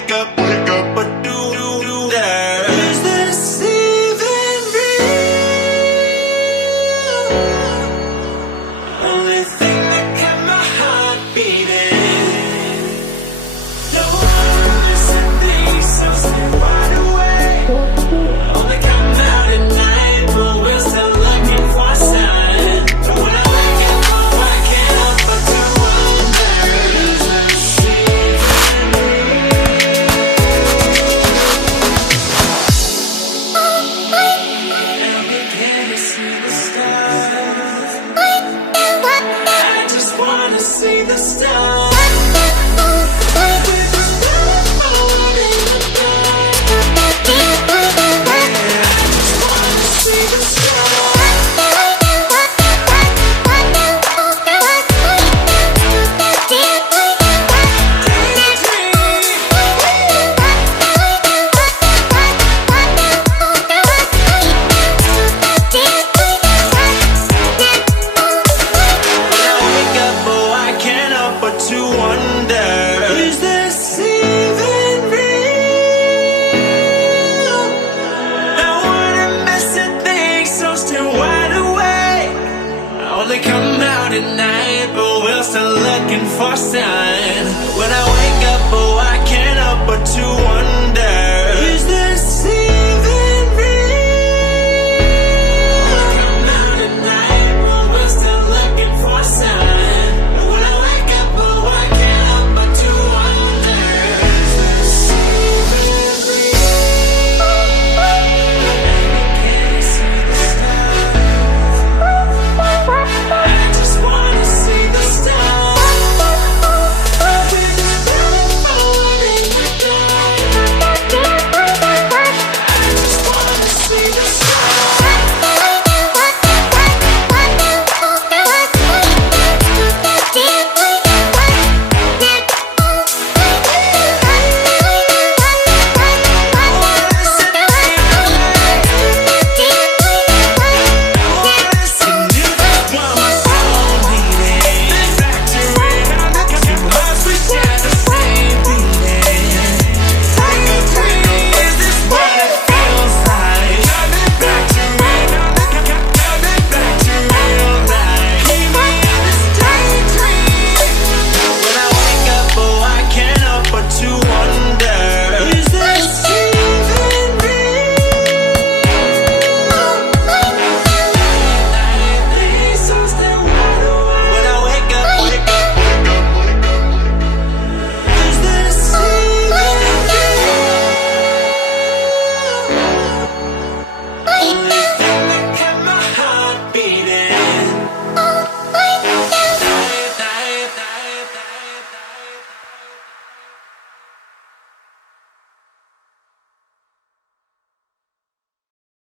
wake up, what do that? Is this even real? Only thing that kept my heart beating. No one missing things, so stay wide awake. Only come out at night, but we're still looking for a sign. But when I wake up, oh, I can't help but to wonder, is this even and begin to see the stars. I just wanna see the stars. To wonder, is this even real? No one am missing things, so still wide awake. I only come out at night, but we're still looking for sign. When I wake up, oh, I can't help but to wonder.